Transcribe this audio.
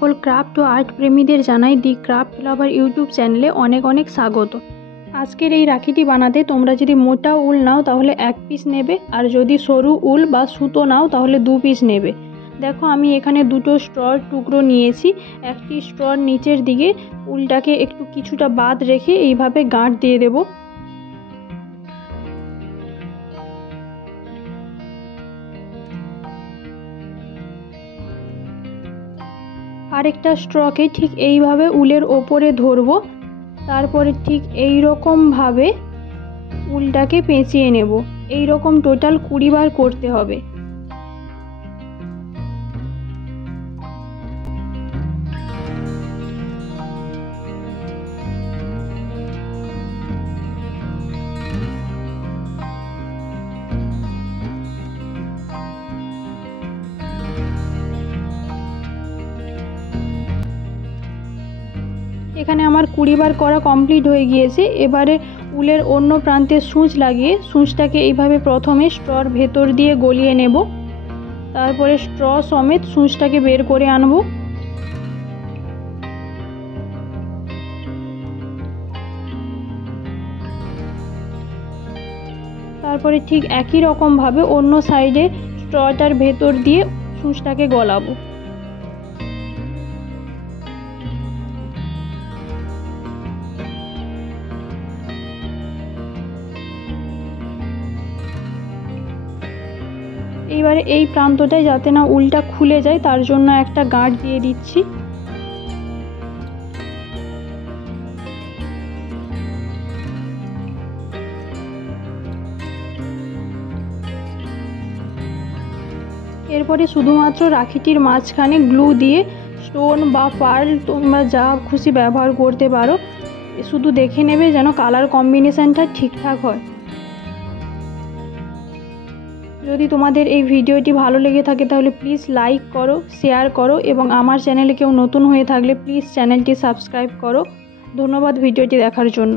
সকল ক্রাফট ও আর্ট প্রেমীদের জানাই দি ক্রাফট লাভার ইউটিউব চ্যানেলে অনেক অনেক স্বাগত। আজকের এই রাখিটি বানাতে তোমরা যদি মোটা উল নাও তাহলে 1 পিস নেবে, আর যদি সরু উল বা সুতো নাও তাহলে 2 পিস নেবে। দেখো আমি এখানে দুটো স্ট্রর টুকরো নিয়েছি। একটি স্ট্রর নিচের দিকে উলটাকে একটু কিছুটা বাদ রেখে এইভাবে গাঁট দিয়ে দেবো। আরেকটা স্ট্রকে ঠিক এইভাবে উলের ওপরে ধরবো, তারপরে ঠিক এই রকমভাবে উলটাকে পেঁচিয়ে নেব। এই রকম টোটাল 20 বার করতে হবে। এখানে আমার 20 বার করা কমপ্লিট হয়ে গিয়েছে। এবারে উলের অন্য প্রান্তে সূচ লাগিয়ে সূচটাকে এইভাবে প্রথমে স্ট্রর ভেতর দিয়ে গলিয়ে নেব, তারপরে স্ট্র সমেত সূচটাকে বের করে আনব। তারপরে ঠিক একই রকমভাবে অন্য সাইডে স্ট্রটার ভেতর দিয়ে সূচটাকে গলাবো। এইবারে এই প্রান্তটায় যাতে না উলটা খুলে যায় তার জন্য একটা গাঁট দিয়ে দিচ্ছি। এরপরে শুধুমাত্র রাখিটির মাঝখানে গ্লু দিয়ে স্টোন বা পার্ল তোমরা যা খুশি ব্যবহার করতে পারো, শুধু দেখে নেবে যেন কালার কম্বিনেশনটা ঠিকঠাক হয়। যদি তোমাদের এই ভিডিওটি ভালো লেগে থাকে তাহলে প্লিজ লাইক করো, শেয়ার করো এবং আমার চ্যানেলে কেউ নতুন হয়ে থাকলে প্লিজ চ্যানেলটি সাবস্ক্রাইব করো। ধন্যবাদ ভিডিওটি দেখার জন্য।